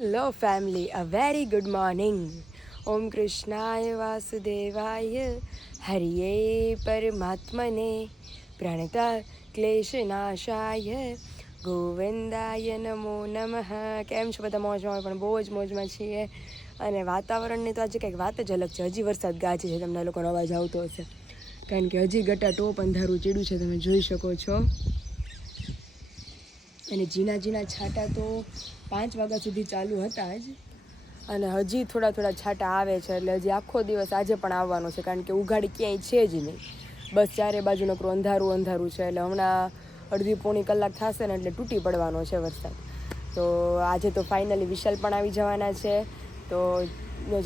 Hello family a very good morning ઓમ કૃષ્ણાય વાસુદેવાય હરિયે પરમાત્મને પ્રણતા ક્લેશનાશાય ગોવિંદાય નમો નમઃ કેમ છો બધા? મોજમાં પણ બહુ જ મોજમાં છીએ. અને વાતાવરણની તો આજે કંઈક વાત જ અલગ છે. હજી વરસાદ ગાજે છે. તમને લોકોનો અવાજ આવતો હશે. કારણ કે હજી ગટા ટોપ અંધારું ચીડું છે. તમે જોઈ શકો છો. અને ઝીણા ઝીણા છાંટા તો પાંચ વાગ્યા સુધી ચાલુ હતા જ. અને હજી થોડા થોડા છાંટા આવે છે એટલે હજી આખો દિવસ આજે પણ આવવાનો છે કારણ કે ઉઘાડી ક્યાંય છે જ નહીં. બસ ચારે બાજુ નકરું અંધારું અંધારું છે એટલે હમણાં અડધી પોણી કલાક થશે ને એટલે તૂટી પડવાનો છે વરસાદ. તો આજે તો ફાઇનલી વિશાલ પણ આવી જવાના છે. તો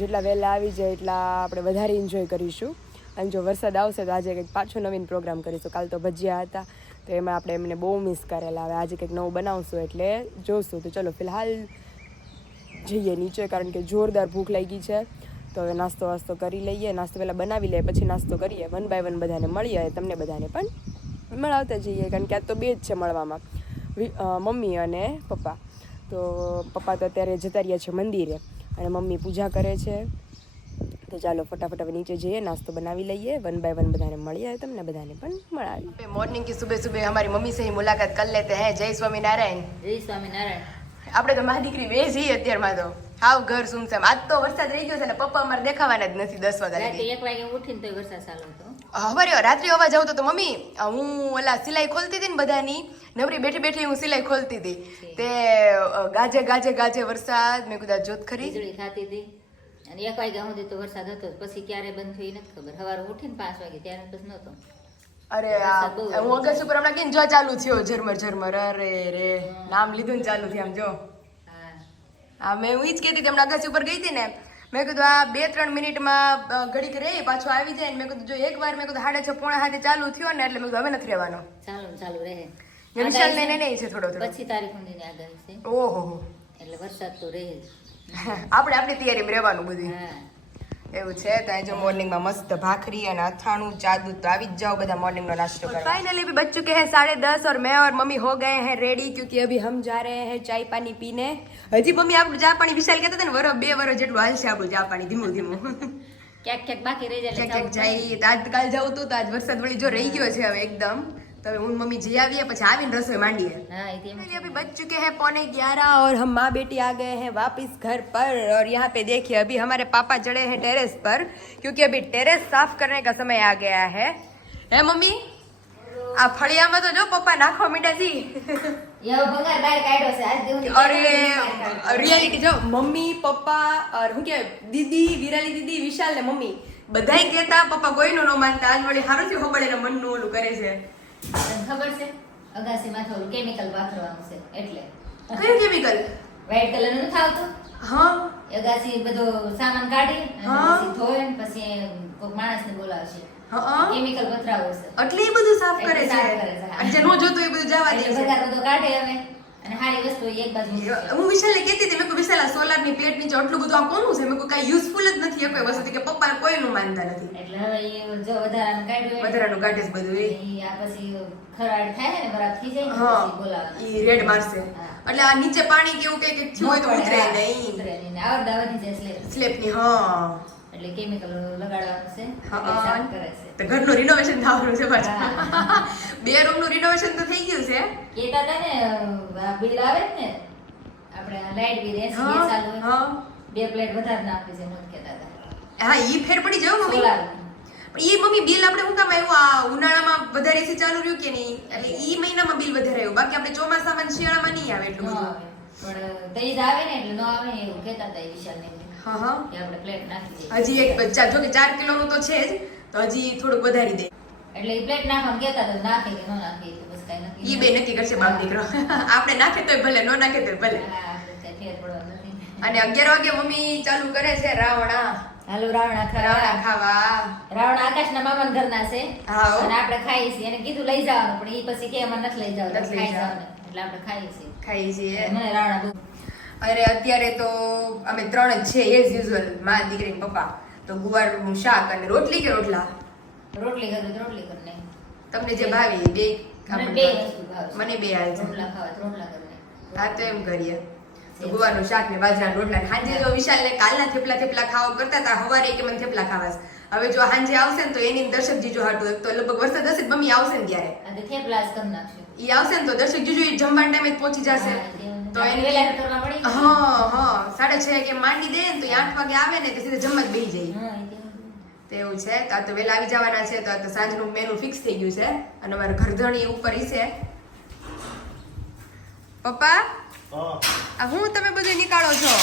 જેટલા વહેલા આવી જાય એટલા આપણે વધારે એન્જોય કરીશું. અને જો વરસાદ આવશે તો આજે કંઈક પાછો નવીન પ્રોગ્રામ કરીશું. કાલ તો ભજીયા હતા. તો એમાં આપણે એમને બહુ મિસ કરેલા. હવે આજે કંઈક નવું બનાવશું એટલે જોશું. તો ચલો, ફિલહાલ જઈએ નીચે કારણ કે જોરદાર ભૂખ લાગી છે. તો હવે નાસ્તો વાસ્તો કરી લઈએ. નાસ્તો પહેલાં બનાવી લઈએ, પછી નાસ્તો કરીએ. વન બાય વન બધાને મળીએ તમને બધાને પણ મળાવતા જઈએ. કારણ કે આ તો બે જ છે મળવામાં. મમ્મી અને પપ્પા. તો પપ્પા તો અત્યારે જતા રહ્યા છે મંદિરે અને મમ્મી પૂજા કરે છે. તો ચાલો ફટાફટ હવે નીચે જઈએ નાસ્તો બનાવી લઈએ. વન બાય વન બધાને મળીએ તમને બધાને પણ મળાવી. મોર્નિંગ કી સુબે સુબે અમારી મમ્મી સે મુલાકાત કર લેતે હે જય સ્વામિનારાયણ. જય સ્વામિનારાયણ. આપણે તો મારી દીકરી વેજ હી અત્યારમાં તો. હાવ ઘર સુમસામ આજ તો વરસાદ રહી ગયો છે ને પપ્પા અમારે દેખાવાના જ નથી દસ વાગ્યા એક વાગે ઉઠીને તો વરસાદ ચાલુ હતો. હવે રાત્રે અવાજ આવતો તો મમ્મી હું ઓલા સિલાઈ ખોલતી હતી ને બધાની નવરી બેઠી બેઠી હું સિલાઈ ખોલતી હતી. તે ગાજે ગાજે ગાજે વરસાદ મેં કુદા જોત ખરી. ખાતી હતી. અને એક વાગ્યા સુધી તો વરસાદ હતો પછી ક્યારે બંધ થઈ નથી ખબર. સવારે ઉઠીને પાંચ વાગે ત્યારે પછી નહોતો. અરે હું અગસ્ત ઉપર હમણાં કેમ જો ચાલુ થયો ઝરમર ઝરમર અરે રે નામ લીધું ને ચાલુ થયું આમ જો. હા. મેં હું જ કહેતી હતી હમણાં અગાસી ઉપર ગઈ હતી ને મેં કીધું આ બે ત્રણ મિનિટમાં ઘડીક રે પાછો આવી જાય ને મેં કીધું જો એક વાર મેં કીધું સાડા છ પોણા હાથે ચાલુ થયો ને એટલે મેં કીધું હવે નથી રહેવાનો. ચાલુ ચાલુ રહે. વિશાલ ને નહીં છે થોડો થોડો. પછી તારીખ ઓહો. એટલે વરસાદ તો રહે આપણે આપણી તૈયારીમાં રહેવાનું બધું. એવું છે તો આજે મોર્નિંગમાં મસ્ત ભાખરી અને અથાણું ચાદુ તો આવી જ જાઓ બધા મોર્નિંગનો નાસ્તો કરો ફાઇનલી ભી બચ્ચું કે હે સાડે દસ ઓર મેં ઓર મમ્મી હો ગયે હે રેડી ક્યુંકિ અભી હમ જા રહે હે ચાય પાણી પીને. હજી મમ્મી આપણું ચા પાણી વિશાલ કહેતા હતા ને વરસ બે વરસ જેટલું હાલશે આપણું ચા પાણી ધીમું ધીમું. ક્યાંક ક્યાંક બાકી રહી જાય ક્યાંક જાય આજકાલ જવું તું તો આજ વરસાદ વળી જો રહી ગયો છે હવે એકદમ. તો હવે હું ને મમ્મી જઈ આવીએ પછી આવીને રસોઈ માંડીએ હા એ તેમ फाइनली अभी बज चुके हैं पौने ग्यारह और हम माँ बेटी आ गए हैं वापस घर पर और यहाँ पे देखिए अभी हमारे पापा चढ़े हैं टेरेस पर क्योंकि अभी टेरेस साफ करने का समय आ गया है है मम्मी આ ફળિયામાં તો જો પપ્પા નાખવા માંડ્યા છી એવો ભંગાર બહાર કાઢ્યો છે આજ દેવની અરે બહાર કાઢ્યો. રિયાલિટી જો મમ્મી પપ્પા और હું કે દીદી વિરાલી દીદી વિશાલ ને મમ્મી બધાય કહેતા પપ્પા કોઈનું ન માનતા આજ વળી હારું થયું ખબર એને મનનું ઓલું કરે છે તને ખબર છે? અગાસીમાં થોડું કેમિકલ વાપરવાનું છે એટલે. કયું કેમિકલ વ્હાઈટ કલરનું થાવતું હા. અગાસી બધો સામાન કાઢી પછી ધોય ને પછી કોઈક માણસને બોલાવશે. હા કેમિકલ પથરાવો છે. એટલે એ બધું સાફ કરે છે. અને જે નો જોતું એ બધું જવા દે છે. બગાર બધો કાઢે હવે. અને સારી વસ્તુ એક બાજુ હું વિશાલને કહેતી હતી મેં કહ્યું વિશાલ સોલારની પ્લેટ નીચે આટલું બધું આ કોનું છે મેં કહ્યું કાંઈ યુઝફુલ જ નથી કોઈ વસ્તુ કે પપ્પા કોઈનું માનતા નથી. એટલે હવે જો વધારાનું કાઢ્યું વધારાનું કાઢે છે બધું એ. આ પછી ખરાડ થાય ને બરાબર થઈ જાય હા બોલાવે એ રેડ મારશે. એટલે આ નીચે પાણી કેવું કઈ થયું હોય તો ઉતરે નહીં. ઉતરે નહીં. ને આવડતા વધી જાય slab. સ્લેપની હા. એટલે કેમિકલ લગાડવાનું છે હા. તો ઘરનું રિનોવેશન થવાનું છે પાછા. બે રૂમનું રિનોવેશન તો થઈ ગયું છે. કેતા હતા ને બિલ આવે ને આપણે લાઈટ બિલ એસી હા, ચાલુ બે પ્લેટ વધારે નાખવી છે મને કેતા હતા. હા ઈ ફેર પડી જાય મમ્મી. પણ ઈ મમ્મી બિલ આપણે શું કામ આવ્યું? આ ઉનાળામાં વધારે એસી ચાલુ રહ્યું કે નહીં? એટલે ઈ મહિનામાં બિલ વધારે આવ્યું. બાકી આપણે ચોમાસામાં શિયાળામાં નહીં આવે એટલું બધું. પણ જ આવે ને એટલે ન આવે ને એવું કહેતા હતા વિશાલ વિશાલને. હજી એક ચાર જો કે ચાર કિલોનું તો છે જ તો હજી થોડુંક વધારી દે. એટલે પ્લેટ નાખવા કહેતા હતા નાખે કે ન નાખે તો બસ કાંઈ નથી. ઈ બે નક્કી કરશે બાપ દીકરો. આપણે નાખે તોય ભલે ન નાખે તોય ભલે. અને અગિયાર વાગે મમ્મી ચાલુ કરે છે રાવણા. હાલો રાવણા રાવણા ખાવા. રાવણા આકાશના મામા ઘરના છે. અને આપણે ખાઈએ છીએ. એને કીધું લઈ જવાનું પણ એ પછી કે અમારે નથી લઈ જવાનું ખાઈ જવાનું. એટલે આપણે ખાઈએ છીએ. ખાઈ છીએ. મને રાવણા અરે અત્યારે તો અમે ત્રણ જ છે એઝ યુઝ્યુઅલ મા દીકરી પપ્પા. તો ગુવારનું શાક અને રોટલી કે રોટલા? રોટલી કરે તો રોટલી કરને તમને જે ભાવી બે મને બે હાલ રોટલા ખાવા રોટલા કરી હા તો એમ કરીએ. તો ગુવારનું શાક ને બાજરાના રોટલા સાંજે જો વિશાલ ને કાલના થેપલા થેપલા ખાવા કરતા હતા સવારે કે મને થેપલા ખાવા હવે જો સાંજે આવશે ને તો એની દર્શક જીજો હાટું એક તો લગભગ વરસાદ હશે જ મમ્મી આવશે ને ત્યારે. થેપલા જ કરી નાખશે. ઈ આવશે ને તો દર્શક જીજો એ જમવાના ટાઈમે જ પહોંચી જશે. તે- એને. હા હા સાડા છ કે માંડી દે ને તો આઠ વાગે આવે ને તો સીધા જમવા જ બેસી જાય. હા, એ તો- તો એવું છે. તો આ તો વહેલા આવી જવાના છે તો આ તો સાંજનું મેનુ ફિક્સ થઈ ગયું છે. અને અમારે ઘરધણી ઉપર ઈ છે. પપ્પા? આ હું તમે બધું નીકાળો છો?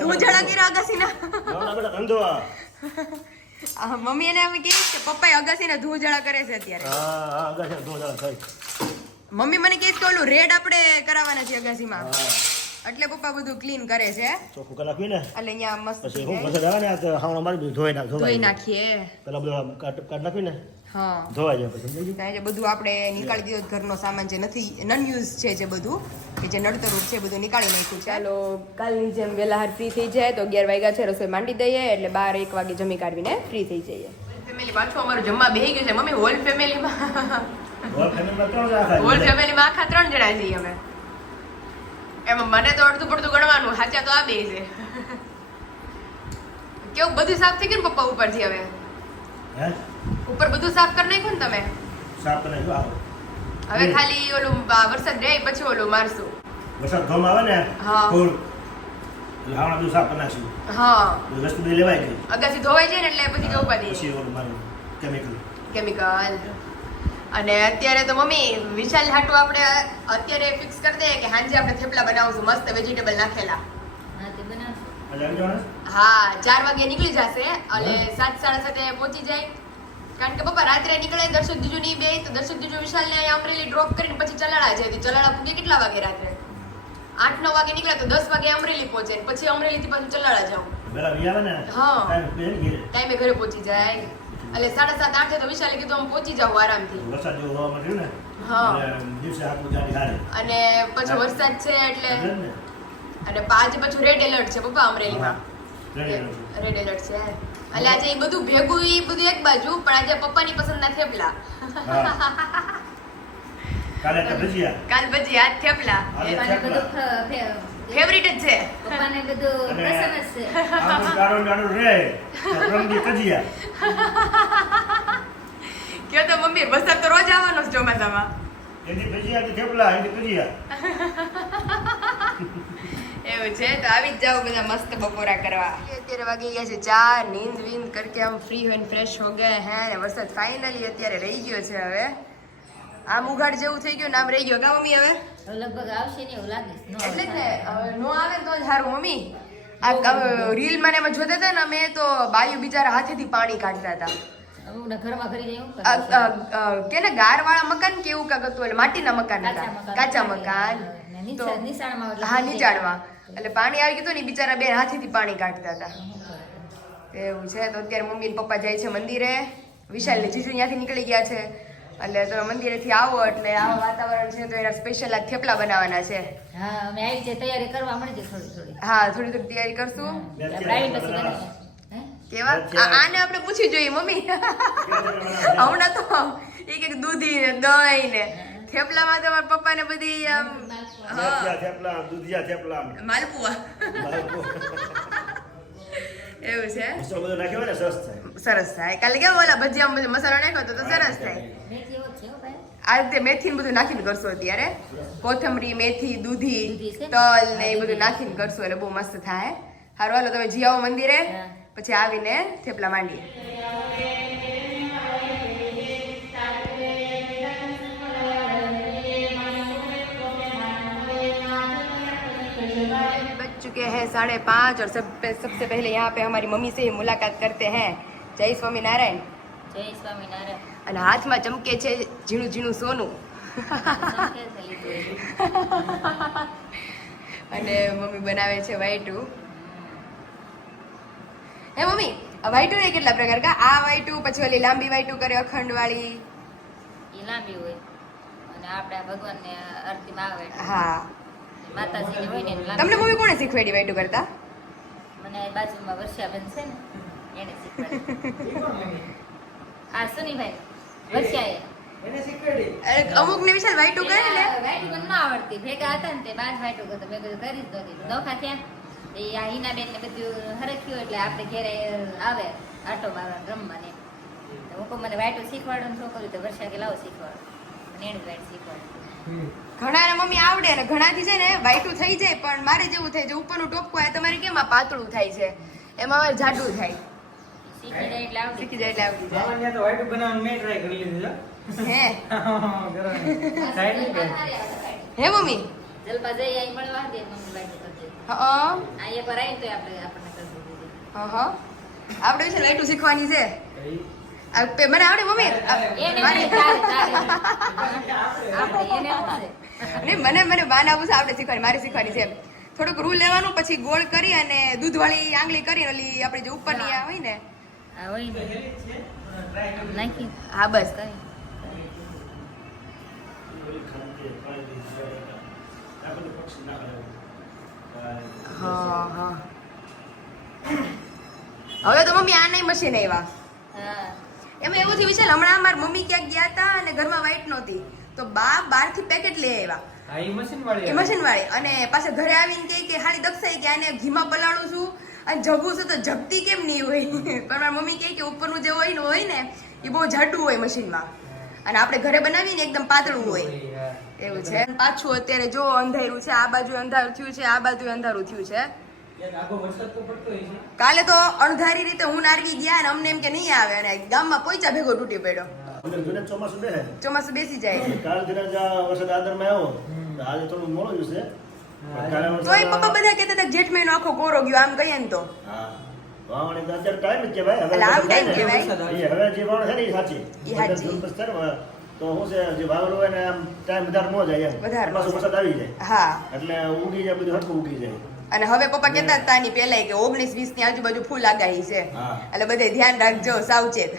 તું જણા ગીરા અગાસીના. નવરા બેટા ધંધો આ. આ મમ્મી એને અમે કીધું કે પપ્પાએ અગાસીના ધૂળ જળા કરે છે અત્યારે. હા, હા, આગળ છે, ધો જરા થઈ. મમ્મી મને કહે છે કે ઓલું રેડ આપણે કરાવવાના છે અગાસીમાં. એટલે પપ્પા બધું ક્લીન કરે છે ચોખ્ખું કરી નાખ્યું ને? એટલે અહીંયા મસ્ત પછી હું છે. આવે ને આ તો મારી બધું ધોઈ નાખ ધોઈ નાખીએ. પેલા બધું કાઢ નાખ્યું ને? હા. ધોવાઈ જાય પછી જે બધું આપણે નીકાળી દીધો ઘરનો સામાન જે નથી નન યુઝ છે જે બધું કે જે નડતરૂપ છે બધું નીકાળી નાખ્યું છે. ચાલો કાલની જેમ વહેલા હાર ફ્રી થઈ જાય તો અગિયાર વાગ્યા છે રસોઈ માંડી દઈએ એટલે બાર એક વાગે જમી કાઢવીને ફ્રી થઈ જઈએ. ફેમિલી પાછું અમારું જમવા બેહી ગયું છે. મમ્મી હોલ ફેમિલીમાં હોલ ફેમિલીમાં ત્રણ જણા ખાય. હોલ ફેમિલીમાં આખા ત્રણ જણા છીએ અમે. એમાં મને તો અડધું પડતું ગણવાનું સાચા તો આ બે છે. કેવું બધું સાફ થઈ ગયું ને પપ્પા ઉપરથી હવે? ઉપર બધું સાફ કરી નાખ્યું ને તમે? સાફ કરી નાખ્યું, હવે ખાલી ઓલું વરસાદ રહે પછી ઓલું મારશું. વરસાદ ધોમ આવે ને હા. ફૂલ. બધું સાફ કરી નાખશું. હા. વસ્તુ બધી લેવાઈ ગઈ. અગાસી ધોવાઈ જાય ને એટલે પછી પછી પાડી કેમિકલ અને અત્યારે તો મમ્મી વિશાલ હાટુ આપણે અત્યારે ફિક્સ કરી દઈએ કે સાંજે આપણે થેપલા બનાવશું મસ્ત વેજીટેબલ નાખેલા. હા, ચાર વાગે નીકળી જશે અને સાત સાડા સાતે પહોંચી જાય. કારણ કે પપ્પા રાત્રે નીકળે દર્શક જીજુ નહીં બે તો દર્શક વિશાલ વિશાલને અહીંયા અમરેલી ડ્રોપ કરીને પછી ચલાડા જાય. તો ચલાડા પૂગે કેટલા વાગે રાત્રે? આઠ નવ વાગે નીકળે તો દસ વાગે અમરેલી પહોંચે પછી પછી અમરેલીથી પાછું ચલાડા જાઉં. ને? હા. ને. ટાઈમે ઘરે પહોંચી જાય. એટલે સાડા સાત આઠે તો વિશાલે કીધું અમે પહોંચી જાવ આરામથી. વરસાદ જેવું હવા માંડ્યું ને હા. દિવસે આખું ગાડી હારે. અને પછી વરસાદ છે એટલે. અને આજે પછી રેડ એલર્ટ છે પપ્પા અમરેલીમાં. રેડ એલર્ટ છે એટલે આજે એ બધું ભેગું એ બધું એક બાજુ પણ આજે પપ્પાની પસંદના થેપલા. કાલે ભજીયા. કાલ પછી આજ થેપલા. ફેવરિટ જ છે. પપ્પાને બધું પસંદ જ છે. આનું ગાળું ગાળું રે. રંગી કજિયા. કે તો મમ્મી વરસાદ તો રોજ આવવાનો છે ચોમાસામાં. એની ભજીયા કે થેપલા એની કજિયા. એવું છે? તો આવી જ જાઓ બધા મસ્ત બપોરા કરવા. અત્યારે વાગી ગયા છે ચાર નીંદ વીંદ કરકે આમ ફ્રી હોય ફ્રેશ હો ગયા હે ને વરસાદ ફાઇનલી અત્યારે રહી ગયો છે હવે. આમ ઉઘાડ જેવું થઈ ગયું ને આમ રહી ગયો. કા મમ્મી હવે? લગભગ આવશે ને એવું લાગે એટલે જ ને નો આવે તો જ સારું મમ્મી. આ રીલ મને એમાં જોતા હતા ને અમે તો બાયુ બિચારા હાથેથી પાણી કાઢતા હતા. ઘરમાં કરી કે ને ગાર વાળા મકાન કેવું કાક હતું એટલે માટીના મકાન હતા. કાચા મકાન. હા નીચાણમાં. એટલે પાણી આવી ગયું ને બિચારા બે હાથેથી પાણી કાઢતા હતા. એવું છે તો અત્યારે મમ્મી ને પપ્પા જાય છે મંદિરે. વિશાલ ને જીજુ ત્યાંથી નીકળી ગયા છે. એટલે તમે મંદિરેથી આવો એટલે આ વાતાવરણ છે તો એના સ્પેશિયલ આ થેપલા બનાવવાના છે. હા અમે આવી છે તૈયારી કરવા મળજે થોડી થોડી. હા થોડી થોડી તૈયારી કરશું. આપણે આવીને પછી. કેવા? આને આપણે પૂછી જોઈએ મમ્મી. હમણાં તો એક એક દૂધી ને દહીં ને થેપલામાં તો મારા પપ્પા ને બધી આમ થેપલા દૂધિયા થેપલા માલપુઆ એવું છે? નાખ્યો ને થાય. સરસ થાય કાલે કેવું ઓલા ભજીયા મસાલો નાખ્યો તો તો સરસ થાય મેથી એવો જ છે હો ભાઈ. આ રીતે મેથી ને બધું નાખીને કરશો અત્યારે કોથમરી મેથી દૂધી દૂધી છે ને? તલ ને એ હા, બધું દૂધી. નાખીને કરશો એટલે બહુ મસ્ત થાય હારું હાલો તમે જી આવો મંદિરે હા. પછી આવીને થેપલા માંડીએ बज चुके हैं साढ़े पाँच और सब सबसे पहले यहाँ पे हमारी मम्मी से ही मुलाकात करते हैं જય સ્વામિનારાયણ. જય સ્વામિનારાયણ. અને હાથમાં ચમકે છે ઝીણું ઝીણું સોનું. અને મમ્મી બનાવે છે વાઈટું હે મમ્મી આ ને કેટલા પ્રકાર કા? આ વાઈટું પછી ઓલી લાંબી વાઈટુ કરે અખંડ વાળી. એ લાંબી હોય. અને આપણે ભગવાનને આરતીમાં આવે. હા. માતાજીની હોય ને તમને મમ્મી કોણે શીખવાડી વાઈટુ કરતા? મને બાજુમાં વર્ષાબેન છે ને એને શીખવાડી. આ સુનીભાઈ વર્ષાએ એને અમુક ને વિશાલ વાઈટું કરે ને વાઈટું ના આવડતી. ભેગા હતા ને તે બાદ વાઈટું કરતો. મેં બધું કરી જ નહોતી નોખા થયા એ આ હિનાબેન ને બધું હરખ્યું એટલે આપણે ઘેરે આવે આટો મારવા રમવા ને તો હું કહું મને વાઈટું શીખવાડો ને છોકરી તો વર્ષા કે લાવો શીખવાડો. અને એને વાઈટ શીખવાડો ઘણા મમ્મી આવડે અને ઘણાથી છે ને વાઈટું થઈ જાય પણ મારે જેવું થાય છે ઉપરનું ટોપકું આવે તમારે કેમ આ પાતળું થાય છે? એમાં જાડું થાય. શીખી જાય એટલે આવડી. શીખી જાય એટલે આવડી જાય. મને તો વાઈટ બનાવવાનું મેં ટ્રાય કરી લીધું હે? સાઈડની કે? હે મમ્મી? જલપા જઈ આઈ મળવા દે મમ્મી બાકી કરજે હા આ એ પર આઈ તો આપણે આપણને કરી દીધી હા હા. આપણે છે લાઈટું શીખવાની છે? આ મને આવડે મમ્મી? મને મને બાન આવું છે આપણે શીખવાની મારે શીખવાની છે એમ. થોડુંક રૂ લેવાનું પછી ગોળ કરી અને દૂધવાળી આંગળી કરી ઓલી આપણી જે ઉપરની આ હોય ને આ હોય ને. નાખી. હા બસ કરી હા હા. હવે તો મમ્મી આ નહીં મશીન આવ્યા હા. એમાં એવું થયું છે હમણાં મારી મમ્મી ક્યાંક ગયા હતા અને ઘરમાં વાઈટ નહોતી. તો બા બહારથી પેકેટ લઈ આવ્યા એ મશીન વાળી અને પાછા ઘરે આવીને કહે કે હાલી દક્ષાઈ કે આને ઘીમાં પલાળું છું. અને જગું છે તો જગતી કેમ નહીં હોય? પણ મારા મમ્મી કહે કે ઉપરનું જે હોય ને હોય ને, એ બહુ જાડું હોય મશીનમાં. અને આપણે ઘરે બનાવીને એકદમ પાતળું હોય. એવું છે. પાછું અત્યારે જો અંધારું છે, આ બાજુ અંધારું થયું છે, આ બાજુ અંધારું થયું છે. કાલે તો અણધારી રીતે હું નારવી ગયા અને અમને એમ કે નહીં આવે અને ગામમાં પોઈચા ભેગો તૂટી પડ્યો. ચોમાસું બેસી જાય. કાલ વરસાદ આદરમાં આવ્યો, તો આજે થોડું મોડું છે પણ તો એ પપ્પા બધા કહેતા હતા જેઠ મહિનો આખો કોરો ગયો આમ કહીએ ને તો. હા. વાવણી તો અત્યારે ટાઈમ જ કહેવાય હવે આમ કહેવાય. હવે જે વાવણી સાચી. એ તો હું છે જે વાવેલું હોય ને આમ ટાઈમ વધારે ન જાય એમ. વધારે. વરસાદ આવી જાય. હા. એટલે ઉગી જાય બધું હરખું ઉગી જાય. અને હવે પપ્પા કહેતા હતા ની પહેલા કે ઓગણીસ વીસની આજુબાજુ ફૂલ આગાહી છે. એટલે બધે ધ્યાન રાખજો સાવચેત.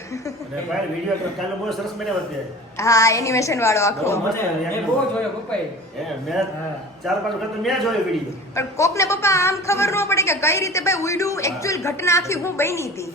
અને ભાઈ વીડિયો તો કાલે બહુ સરસ બનાવ્યો છે હા એનિમેશન વાળો આખો. બહુ મસ્ત. મને મેં બહુ જોયો પપ્પાએ. એ મેં હા. ચાર પાંચ વખત તો મેં જોયો વીડિયો પણ કોક ને પપ્પા આમ ખબર ન પડે કે કઈ રીતે ભાઈ ઉડ્યું એકચ્યુઅલ ઘટના આખી હું બની હતી.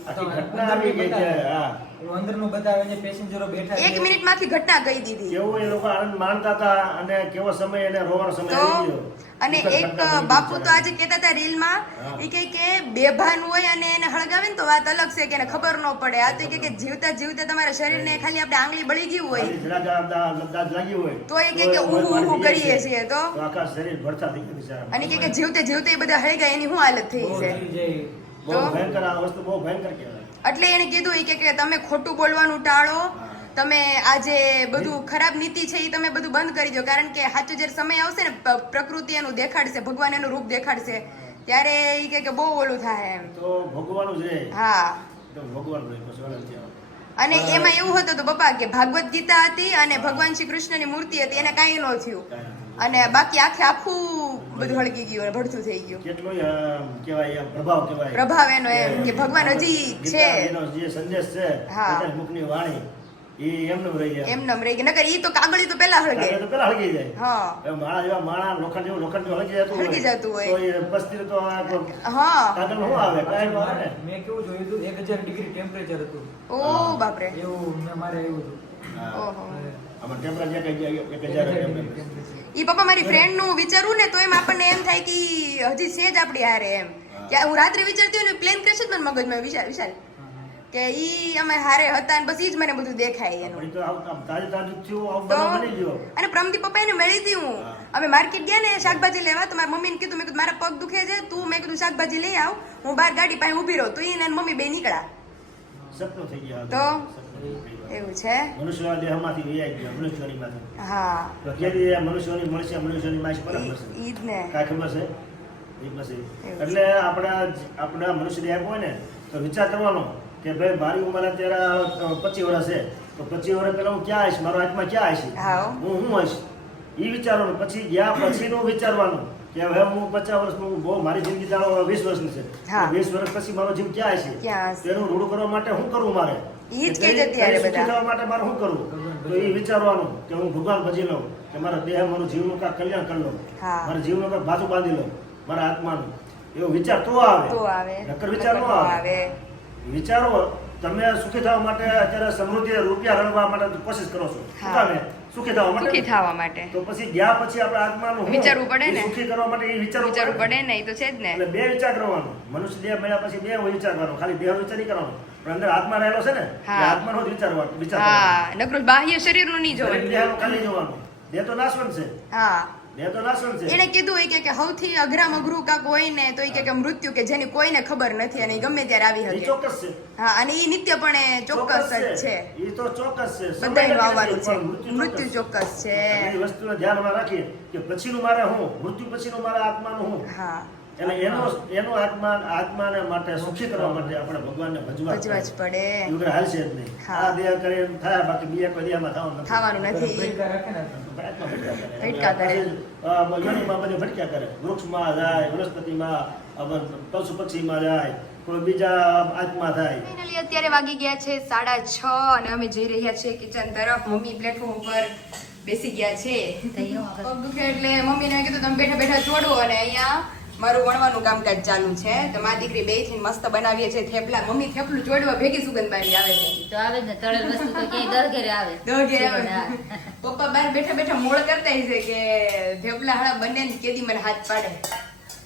એક છે. મિનિટમાં ઘટના કહી દીધી. કેવો એ લોકો આનંદ માણતા હતા અને કેવો સમય એને રોવાનો સમય આવી ગયો. અને એક બાપુ તો આજે કહેતા હતા રીલમાં એ કહે કે બેભાન હોય અને એને હળગાવે ને તો વાત અલગ છે કે એને ખબર ન પડે. આ તો કહે કે જીવતા જીવતા તમારા શરીરને ખાલી આપણે આંગળી બળી ગયું હોય. તો એ કહે કે તો ઊહું ઊહું કરીએ છીએ તો? તો આખા શરીર ભરતા થઈ ગયું છે અને કહે કે જીવતે જીવતે એ બધા હળી ગયા એની શું હાલત થઈ છે? તો? ભયંકર આ વસ્તુ બહુ ભયંકર કહેવાય. એટલે એને કીધું એ કે કે તમે ખોટું બોલવાનું ટાળો. તમે આ જે બધું ખરાબ નીતિ છે એ તમે બધું બંધ કરી દો. કારણ કે સાચો જ્યારે સમય આવશે ને પ્રકૃતિ એનું દેખાડશે ભગવાન એનું રૂપ દેખાડશે ત્યારે એ કે કે બહુ ઓલું થાય એમ. તો ભગવાન છે હા. તો ભોગવાનું. અને એમાં એવું હતું તો પપ્પા કે ભાગવત ગીતા હતી અને ભગવાન શ્રી કૃષ્ણની મૂર્તિ હતી એને કાંઈ ન થયું. અને બાકી આખે આખું બધું હળગી ગયું ભડથું થઈ ગયું. કેટલો કહેવાય પ્રભાવ કહેવાય. પ્રભાવ એનો એમ કે ભગવાન હજી છે. જે સંદેશ છે હા. મુખની વાણી. એ રહી જાય એમ રહી ગઈ નકર ઈ તો કાગળી તો પેલા હળગે. તો પેલા હળગી જાય. હા. માણા જેવા માણા લોખંડ જેવું લોખંડ જેવું હળગી જતું હળગી જતું હોય. તો એ પસ્તી તો હા. કાગળ શું આવે? કાંઈ ન આવે? ને. મેં કેવું જોયું હતું એક ડિગ્રી ટેમ્પરેચર હતું. ઓ બાપરે. એવું મેં મારે એવું હતું. ઓહો. ટેમ્પરેચર એક. ઈ પપ્પા મારી ફ્રેન્ડનું વિચારું ને તો એમ આપણને એમ થાય કે હજી સેજ આપડી આપણી હારે એમ. કે હું રાત્રે વિચારતી હોય ને પ્લેન ક્રેશ જ મને મગજમાં વિચાર વિચાર. કે ઈ અમે હારે હતા ને બસ ઈ જ મને બધું દેખાય એનું. તો અને પ્રમદી પપ્પા એને મળી હતી હું. અમે માર્કેટ ગયા ને શાકભાજી લેવા તો મારી મમ્મીને કીધું મેં કીધું મારા પગ દુખે છે તું મેં કીધું શાકભાજી લઈ આવ. હું બહાર ગાડી પાસે ઊભી રહું. તો એને મમ્મી બે નીકળ્યા. થઈ ગયા તો? એવું છે? મનુષ્યના દેહમાંથી ગયા. હા. તો ક્યાંથી આ મનુષ્યોની મળશે મનુષ્યની મળશે? ઈ જ ને. એ એટલે આપણા આપણા મનુષ્ય દેહ હોય ને તો વિચાર કરવાનો. કે ભાઈ મારી ઉંમર અત્યારે પચીસ વર્ષ છે. તો પચીસ વર્ષ પહેલા હું ક્યાં આવીશ? મારો હાથમાં ક્યાં આવીશ? હું હું હશ એ વિચારવાનું. પછી ગયા પછીનું વિચારવાનું કે હવે હું પચાસ વર્ષનું બહુ મારી જિંદગી જાણો વીસ વર્ષની છે. વીસ વર્ષ પછી મારો જીવ ક્યાં હશે? તેનું રૂડું કરવા માટે શું કરવું મારે? ઈ જ કે અત્યારે બધા. માટે મારે શું કરવું તો એ વિચારવાનું કે હું ભગવાન ભજી લઉં કે મારા દેહ મારું જીવનું કા કલ્યાણ કરી લઉં. મારા જીવનું કાંઈક બાજુ બાંધી લઉં મારા આત્માનું. એવો વિચાર તો આવે. નકર વિચાર ન આવે. વિચારો તમે સુખી થવા માટે અત્યારે સમૃદ્ધિ રૂપિયા રણવા માટે કોશિશ કરો છો? સુખી થવા માટે સુખી થવા માટે. તો પછી ગયા પછી આપણે આત્માનું? વિચારવું પડે ને. સુખી કરવા માટે એ વિચારવું વિચારવું પડે ને? એ તો છે જ ને. એટલે બે વિચાર કરવાનો. મનુષ્ય દેહ મળ્યા પછી બે વિચાર કરવાનો ખાલી દેહ વિચાર નહીં કરવાનો. પણ અંદર આત્મા રહેલો છે ને આત્માનો જ વિચારવાનો વિચાર. હા. નકરું બાહ્ય શરીરનું નહીં જોવાનું. દેહનું ખાલી જોવાનું. દેહ તો નાશવંત છે. હા. એને કીધું હોય કે- કે સૌથી અઘરામ અઘરું કાંક હોય ને તો એ કે કે મૃત્યુ કે જેની કોઈને ખબર નથી અને ગમે ત્યારે આવી એ શકે. ચોક્કસ છે. હા અને એ નિત્યપણે ચોક્કસ જ છે. એ તો ચોક્કસ છે. સમય બધાયનું આવવાનું છે. મૃત્યુ ચોક્કસ છે. એ વસ્તુને ધ્યાનમાં રાખીએ કે પછીનું મારે હું મૃત્યુ પછીનું મારા આત્માનું હું. હા. એટલે એનો એનો આત્મા આત્માને માટે સુખી કરવા માટે આપણે ભગવાનને ભજવા ભજવા જ પડે. એ હાલશે જ નહીં. આ દેહ કરે એમ થાય બાકી બીજા કોઈ દેહમાં થવાનું નથી. થવાનું નથી. ભટકા કરે. યોનિમાં બધે ભટક્યા કરે. વૃક્ષમાં જાય વનસ્પતિમાં પશુ પક્ષીમાં જાય કોઈ બીજા આત્મા થાય. ફાઇનલી અત્યારે વાગી ગયા છે સાડા છ અને અમે જઈ રહ્યા છીએ કિચન તરફ. મમ્મી પ્લેટફોર્મ ઉપર બેસી ગયા છે. એવું એટલે મમ્મીને કીધું તમે બેઠા બેઠા ચોડો અને અહીંયા મારું વણવાનું કામકાજ ચાલુ છે. તો મારી દીકરી બેથી મસ્ત બનાવીએ છે થેપલા. મમ્મી થેપલું ચોડવા ભેગી સુગંધ બારી આવે છે. તો આવે ને તળેલ વસ્તુ તો ક્યાંય દર ઘેરે આવે. દર ઘેર આવે. પપ્પા બહાર બેઠા બેઠા મોળ કરતા છે કે થેપલા હાડા બને ને કેદી મને હાથ પાડે.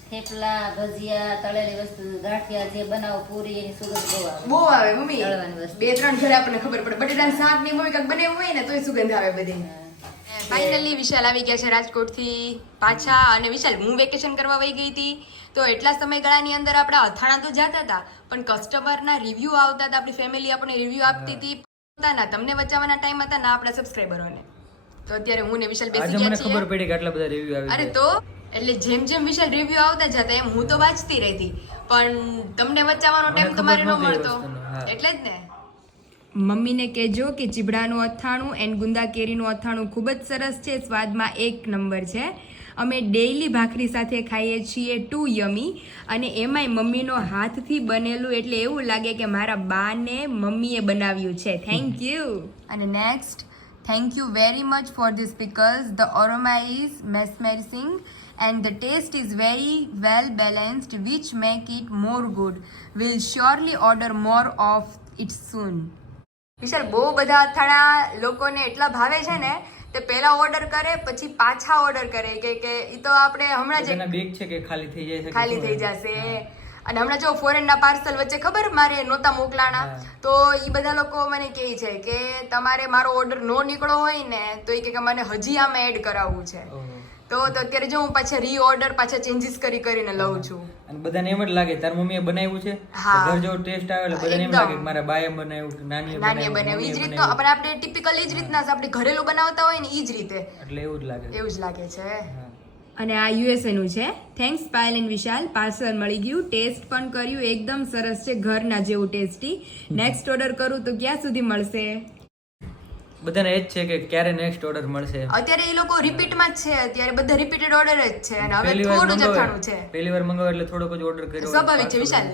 થેપલા ભજીયા તળેલી વસ્તુ ગાંઠિયા જે બનાવો પૂરી એની સુગંધ બહુ આવે. બહુ આવે મમ્મી. બે ત્રણ ઘરે આપણને ખબર પડે. બટેટાનું શાકની મમ્મી કાંઈક બનાવ્યું હોય ને તોય સુગંધ આવે બધી. ફાઇનલી વિશાલ આવી ગયા છે રાજકોટથી પાછા અને વિશાલ હું વેકેશન કરવા વહી ગઈ હતી તો એટલા સમયગાળાની અંદર આપણે અથાણા તો જતા હતા પણ કસ્ટમરના રિવ્યૂ આવતા હતા આપણી ફેમિલી આપણને રિવ્યૂ આપતી હતી. પોતાના તમને બચાવવાના ટાઈમ હતા ના આપણા સબસ્ક્રાઈબરોને તો અત્યારે હું ને વિશાલ બેસી ગયા છીએ. ખબર પડી કે આટલા બધા રિવ્યુ આવે અરે તો એટલે જેમ જેમ વિશાલ રિવ્યૂ આવતા જતા એમ હું તો વાંચતી રહેતી પણ તમને બચાવવાનો ટાઈમ તમારે ન મળતો. એટલે જ ને. મમ્મીને કહેજો કે ચીબડાનું અથાણું એન્ડ ગુંદા કેરીનું અથાણું ખૂબ જ સરસ છે. સ્વાદમાં એક નંબર છે. અમે ડેઈલી ભાખરી સાથે ખાઈએ છીએ ટુ યમી અને એમાંય મમ્મીનો હાથથી બનેલું એટલે એવું લાગે કે મારા બાને મમ્મીએ બનાવ્યું છે. થેન્ક યુ અને next thank you very much for this because the aroma is mesmerising and the taste is very well balanced which make it more good will surely order more of it soon. Vishal બહુ બધા અથાણા લોકોને એટલા ભાવે છે ને તે પહેલા ઓર્ડર કરે પછી પાછા ઓર્ડર કરે. કે કે ઈ તો આપણે હમણાં જ બેગ છે કે ખાલી થઈ જાય છે ખાલી થઈ જશે. અને હમણાં જો ફોરેન ના પાર્સલ વચ્ચે ખબર મારે નહોતા મોકલાણા? તો એ બધા લોકો મને કહે છે કે તમારે મારો ઓર્ડર નો નીકળો હોય ને તો એ કે કે મને હજી આમાં એડ કરાવવું છે. તો તો અત્યારે જો હું પાછા રીઓર્ડર પાછા ચેન્જીસ કરી કરીને લઉં છું. અને બધાને એમ જ લાગે તાર મમ્મીએ બનાવ્યું છે? ઘર જેવો ટેસ્ટ આવે એટલે બધાને એમ લાગે કે મારા બાએ બનાવ્યું કે નાનીએ નાની બનાવ્યું બનાવ્યું. ઈ જ રીતનો બનાવ્યું. આપણે ટિપિકલ એ જ રીતના જ આપણે ઘરેલું બનાવતા હોય ને જ રીતે. એટલે એવું જ લાગે. એવું જ લાગે છે. અને આ યુએસએ નું છે. Thanks Payal and Vishal parcel મળી ગયું. ટેસ્ટ પણ કર્યું. એકદમ સરસ છે. ઘરના જેવું ટેસ્ટી નેક્સ્ટ ઓર્ડર કરું તો ક્યાં સુધી મળશે? બધાને એ જ છે કે ક્યારે નેક્સ્ટ ઓર્ડર મળશે અત્યારે એ લોકો રિપીટમાં જ છે અત્યારે બધા રિપીટેડ ઓર્ડર જ છે અને હવે થોડું જ છે. પહેલી વાર મંગાવે એટલે થોડોક જ ઓર્ડર કર્યો સ્વાભાવિક છે વિશાલ.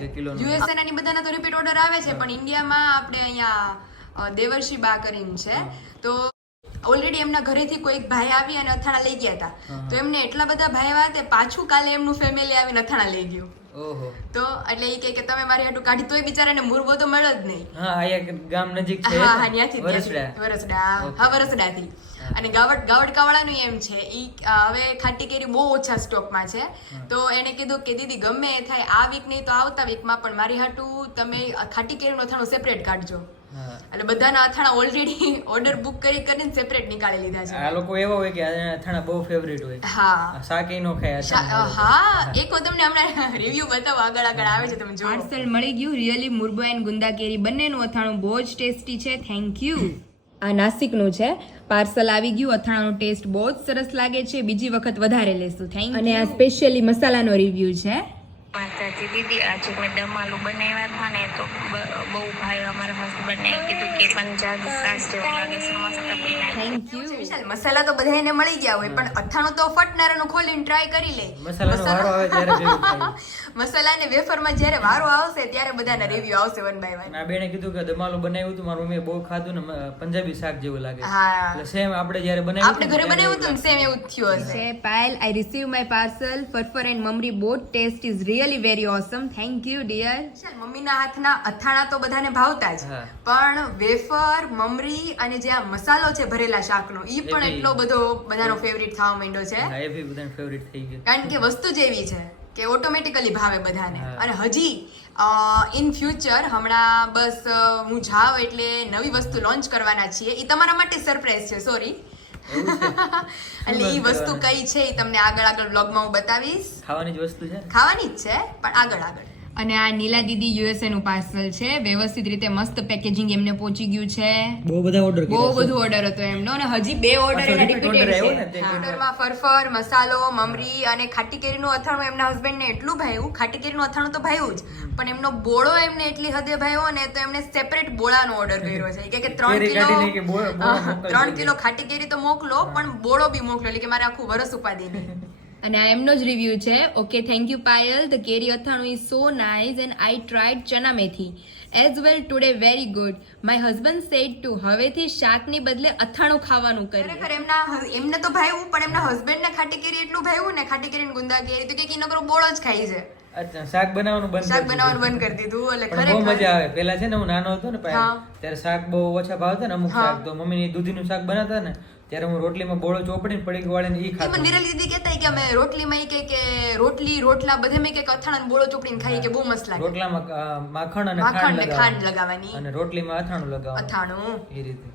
યુએસએ ની બધાના તો રિપીટ ઓર્ડર આવે છે પણ ઇન્ડિયામાં આપણે અહીંયા દેવર્ષી બા કરીને છે તો ઓલરેડી એમના ઘરેથી કોઈ એક ભાઈ આવી અને અથાણા લઈ ગયા હતા. તો એમને એટલા બધા ભાઈ આવ્યા તે પાછું કાલે એમનું ફેમિલી આવીને અથાણા લઈ ગયું. તો એટલે એ કે કે તમે મારી હાટું કાઢી તોય બિચારાને મુરબો તો મળે જ નહીં. હા અહીંયા ગામ નજીક છે હા હા ત્યાંથી વરસડા. વરસડા હા વરસડાથી. અને ગાવડ ગાવડકાવાળાનું એમ છે. ઈ હવે ખાટી કેરી બહુ ઓછા સ્ટોકમાં છે. તો એને કીધું કે દીદી ગમે એ થાય આ વીક નહીં તો આવતા વીકમાં પણ મારી હાટું તમે ખાટી કેરીનો અથાણું સેપરેટ કાઢજો. એટલે બધાના અથાણા ઓલરેડી ઓર્ડર બુક કરી કરીને સેપરેટ નીકાળી લીધા છે. આ લોકો એવા હોય કે અથાણા બહુ ફેવરેટ હોય. હા. શાક ય નો ખાય હા એક હું તમને હમણાં રિવ્યુ બતાવો આગળ આગળ આવે છે તમે જો પાર્સલ મળી ગયું રિયલી મુરબો એન્ડ ગુંદા કેરી બંનેનું અથાણું બહુ જ ટેસ્ટી છે થેન્ક યુ આ નાસિકનું છે પાર્સલ આવી ગયું અથાણાનો ટેસ્ટ બહુ જ સરસ લાગે છે બીજી વખત વધારે લેશું થેન્ક અને આ સ્પેશિયલી મસાલાનો રિવ્યુ છે. માતાજી દીદી આજે મેં દમ બનાવ્યા હતા ને તો બહુ ભાઈ અમારા હસબન્ડને કીધું કે પંજાબી સાસ જેવું લાગે છે મસ્ત થેન્ક યુ વિશાલ મસાલા તો બધાને મળી ગયા હોય પણ અથાણું તો ફટનારાનું ખોલીને ટ્રાય કરી લે. મસાલાનો વારો આવે ત્યારે ભેગું મસાલા અને વેફરમાં જ્યારે વારો આવશે ત્યારે બધાના રિવ્યુ આવશે વન બાય વન આ બેને કીધું કે દમાલું બનાવ્યું હતું મારું મેં બહુ ખાધું ને પંજાબી શાક જેવું લાગે હા. એટલે સેમ આપણે જ્યારે બનાવ્યું આપણે ઘરે બનાવ્યું હતું સેમ એવું થયું હશે. Payal I receive my parcel ફરફર and મમરી boat taste is real really very awesome thank you dear ચાલ મમ્મીના હાથના અથાણા તો બધાને ભાવતા જ પણ વેફર મમરી અને જે આ મસાલો છે ભરેલા શાકનો ઈ પણ એટલો બધો બધાનો ફેવરિટ થવા માંડ્યો છે. હા એ બી બધાનો ફેવરિટ થઈ ગયો. કારણ કે વસ્તુ જ એવી છે કે ઓટોમેટિકલી ભાવે બધાને. અને હજી ઇન ફ્યુચર હમણાં બસ હું જાઉં એટલે નવી વસ્તુ લોન્ચ કરવાના છીએ. એ તમારા માટે સરપ્રાઈઝ છે સોરી એટલે એ વસ્તુ કઈ છે એ તમને આગળ આગળ બ્લોગમાં હું બતાવીશ? ખાવાની જ વસ્તુ છે? ખાવાની જ છે પણ આગળ આગળ. અને આ નીલા દીદી યુએસએ નું પાર્સલ છે. વ્યવસ્થિત રીતે મસ્ત પેકેજિંગ એમને પહોંચી ગયું છે. બહુ બધા ઓર્ડર બહુ બધું ઓર્ડર હતો એમનો અને હજી બે ઓર્ડર એના રિપીટેડ છે. ઓર્ડરમાં ફરફર મસાલો મમરી અને ખાટી કેરીનું અથાણું એમના હસબન્ડને એટલું ભાવ્યું. ખાટી કેરીનું અથાણું તો ભાયું જ. પણ એમનો બોળો એમને એટલી હદે ભાયો ને તો એમને સેપરેટ બોળાનો ઓર્ડર કર્યો છે. કે કે ત્રણ કિલો ત્રણ કિલો ખાટી કેરી તો મોકલો પણ બોળો બી મોકલો. એટલે કે મારે આખું વરસ ઉપાધિ નહીં. અને આ એમનો જ રિવ્યુ છે. Okay thank you Payal the keri athanu is so nice and I tried chana methi. As well today very good my husband said to હવેથી શાકની બદલે અથાણું ખાવાનું કરે ખરેખર એમના એમને તો ભાવ્યું પણ એમના હસબન્ડને ખાટી કેરી એટલું ભાવ્યું ને ખાટી કેરી ગુંદા કેરી તો કે નકરો બોળો જ ખાઈ છે. અચ્છા શાક બનાવવાનું બંધ શાક કરી બનાવવાનું બંધ કરી દીધું એટલે ખરેખર બહુ મજા આવે. પેલા છે ને હું નાનો હતો ને પાયલ, ત્યારે શાક બહુ ઓછા ભાવતા ને અમુક શાક. તો મમ્મી દૂધીનું શાક બનાવતા ને ત્યારે હું રોટલીમાં બોળો ચોપડીને પડીક વાળીને ઈ ખાતો મને નિરલ દીદી કહેતા કે અમે રોટલીમાં ઈ કે કે રોટલી રોટલા બધે મે કે અથાણા બોળો ચોપડીને ખાઈ કે બહુ મસ્ત લાગે. રોટલામાં માખણ અને ખાંડ ને ખાંડ લગાવવાની. અને રોટલીમાં અથાણું લગાવવાનું. અથાણું. એ રીતે.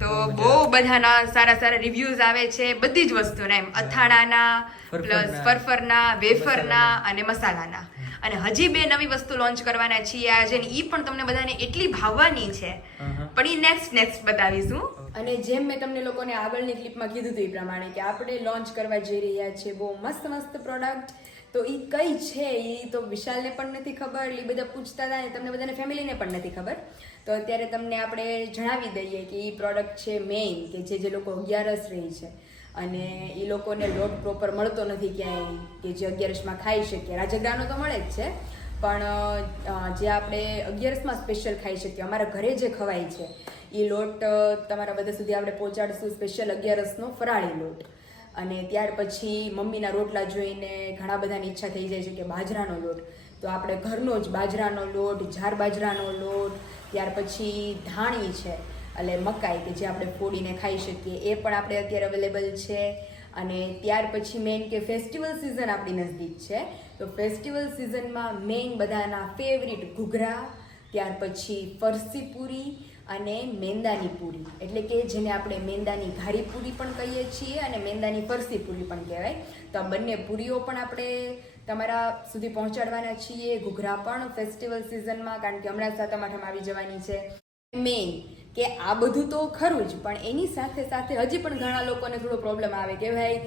તો બહુ બધાના સારા સારા રિવ્યુઝ આવે છે બધી જ વસ્તુના એમ. અથાણાના પ્લસ ફરફરના, ફરફરના વેફરના અને મસાલાના. અને હજી બે નવી વસ્તુ લોન્ચ કરવાના છીએ આજે ને ઈ પણ તમને બધાને એટલી ભાવવાની છે. પણ ઈ નેક્સ્ટ નેક્સ્ટ બતાવીશું. અને જેમ મેં તમને લોકોને આગળની ક્લિપમાં કીધું હતું એ પ્રમાણે કે આપણે લોન્ચ કરવા જઈ રહ્યા છીએ બહુ મસ્ત મસ્ત પ્રોડક્ટ તો એ કઈ છે એ તો વિશાલને પણ નથી ખબર એ બધા પૂછતા હતા અને તમને બધાને ફેમિલીને પણ નથી ખબર. તો અત્યારે તમને આપણે જણાવી દઈએ કે એ પ્રોડક્ટ છે મેઇન કે જે જે લોકો અગિયારસ રહી છે. અને એ લોકોને લોટ પ્રોપર મળતો નથી ક્યાંય, કે જે અગિયારસમાં ખાઈ શકીએ રાજગરાનો તો મળે જ છે. પણ જે આપણે અગિયારસમાં સ્પેશિયલ ખાઈ શકીએ અમારા ઘરે જે ખવાય છે એ લોટ તમારા બધા સુધી આપણે પહોંચાડશું સ્પેશિયલ અગિયારસનો ફરાળી લોટ. અને ત્યાર પછી મમ્મીના રોટલા જોઈને ઘણા બધાની ઈચ્છા થઈ જાય છે કે બાજરાનો લોટ. તો આપણે ઘરનો જ બાજરાનો લોટ, જાર બાજરાનો લોટ, ત્યાર પછી ધાણી છે. એટલે મકાઈ કે જે આપણે ફોડીને ખાઈ શકીએ, એ પણ આપણે અત્યારે અવેલેબલ છે. અને ત્યાર પછી મેઇન કે ફેસ્ટિવલ સિઝન આપણી નજદીક છે. તો ફેસ્ટિવલ સિઝનમાં મેઇન બધાના ફેવરિટ ઘૂઘરા, ત્યાર પછી ફરસી પૂરી અને મેંદાની પૂરી. એટલે કે જેને આપણે મેંદાની ઘારી પૂરી પણ કહીએ છીએ અને મેંદાની ફરસી પૂરી પણ કહેવાય. તો આ બંને પૂરીઓ પણ આપણે તમારા સુધી પહોંચાડવાના છીએ. ઘૂઘરા પણ ફેસ્ટિવલ સિઝનમાં કારણ કે હમણાં સાતમ આઠમ આવી જવાની છે. મેઇન કે આ બધું તો ખરું જ, પણ એની સાથે સાથે હજી પણ ઘણા લોકોને થોડો પ્રોબ્લેમ આવે કે ભાઈ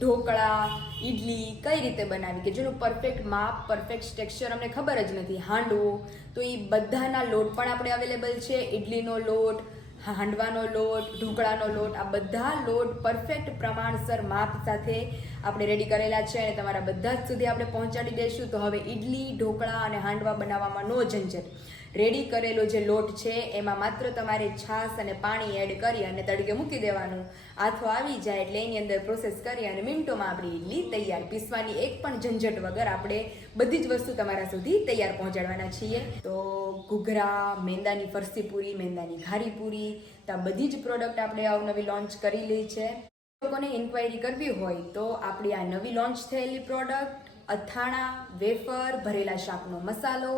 ઢોકળા, ઈડલી કઈ રીતે બનાવી? કે જેનું પરફેક્ટ માપ પરફેક્ટ ટેક્સચર અમને ખબર જ નથી. હાંડવો, તો એ બધાના લોટ પણ આપણે અવેલેબલ છે. ઈડલીનો લોટ, હાંડવાનો લોટ, ઢોકળાનો લોટ, આ બધા લોટ પરફેક્ટ પ્રમાણસર માપ સાથે આપણે રેડી કરેલા છે અને તમારા બધા જ સુધી આપણે પહોંચાડી દઈશું. તો હવે ઈડલી, ઢોકળા અને હાંડવા બનાવવામાં નો ઝંઝટ. રેડી કરેલો જે લોટ છે, એમાં માત્ર તમારે છાશ અને પાણી એડ કરી અને તડકે મૂકી દેવાનું. આથો આવી જાય એટલે એની અંદર પ્રોસેસ કરી અને મિનિટોમાં આપણી ઇડલી તૈયાર. પીસવાની એક પણ ઝંઝટ વગર આપણે બધી જ વસ્તુ તમારા સુધી તૈયાર પહોંચાડવાના છીએ. તો ઘૂઘરા, મેંદાની ફરસી પૂરી, મેંદાની ઘારી પૂરી, તો બધી જ પ્રોડક્ટ આપણે અવનવી લોન્ચ કરી લઈ છે. લોકોને ઇન્ક્વાયરી કરવી હોય તો આપણી આ નવી લોન્ચ થયેલી પ્રોડક્ટ અથાણા, વેફર, ભરેલા શાકનો મસાલો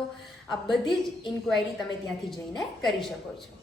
આ બધી જ ઇન્ક્વાયરી તમે ત્યાંથી જઈને કરી શકો છો.